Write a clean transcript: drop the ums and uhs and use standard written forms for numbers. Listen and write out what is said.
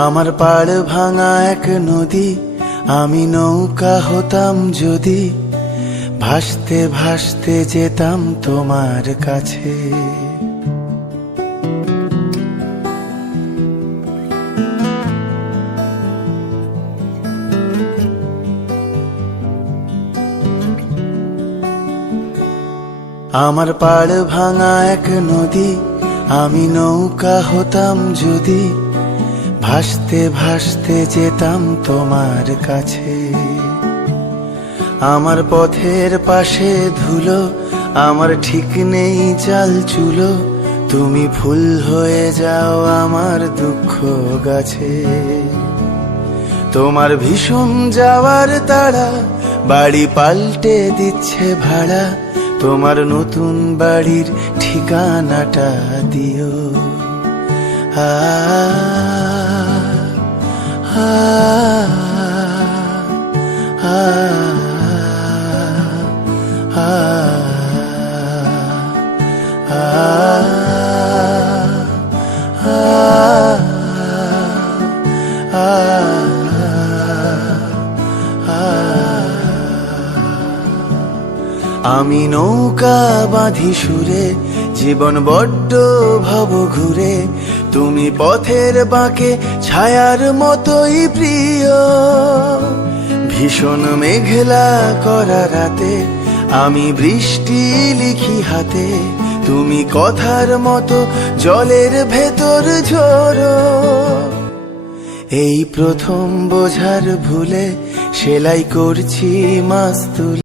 আমার পাড় ভাঙা এক নদী, আমি নৌকা হতাম যদি, ভাসতে ভাসতে যেতাম তোমার কাছে। আমার পাড় ভাঙা এক নদী, আমি নৌকা হতাম যদি, ভাসতে ভাসতে যেতাম তোমার কাছে। আমার পথের পাশে ধুলো, আমার ঠিক নেই চাল চুলো, তুমি ফুল হয়ে যাও আমার দুঃখ গাছে। তোমার ভীষণ যাওয়ার তাড়া, বাড়ি পাল্টে দিচ্ছে ভাড়া, তোমার নতুন বাড়ির ঠিকানাটা দিও। আ আ আ আমি নৌকা বাঁধি সুরে, জীবন বড্ড ভব ঘুরে, তুমি পথের বাঁকে ছায়ার মতোই প্রিয়। ভীষণ মেঘলা করা রাতে, আমি বৃষ্টি লিখি হাতে, তুমি কথার মতো জলের ভেতর ঝরো। এই প্রথম বোঝার ভুলে সেলাই করছি মাস্তুল।